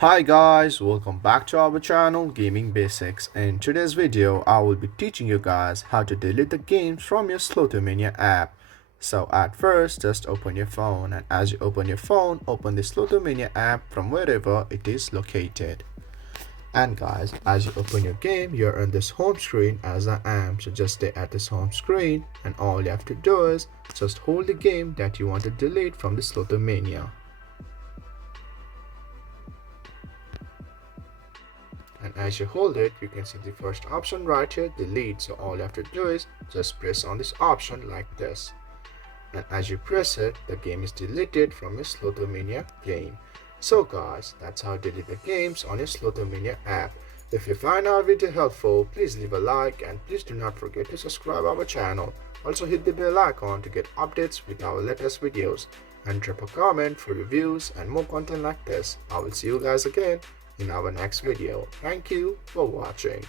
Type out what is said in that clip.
Hi guys, welcome back to our channel Gaming Basics. In today's video, I will be teaching you guys how to delete the games from your Slotomania app. So at first, just open your phone, and as you open your phone, open the Slotomania app from wherever it is located. And guys, as you open your game, you're on this home screen as I am. So just stay at this home screen, and all you have to do is just hold the game that you want to delete from the Slotomania. And as you hold it, you can see the first option right here, delete. So all you have to do is just press on this option like this. And as you press it, the game is deleted from your Slotomania game. So guys, that's how to delete the games on your Slotomania app. If you find our video helpful, please leave a like and please do not forget to subscribe our channel. Also hit the bell icon to get updates with our latest videos. And drop a comment for reviews and more content like this. I will see you guys again in our next video. Thank you for watching.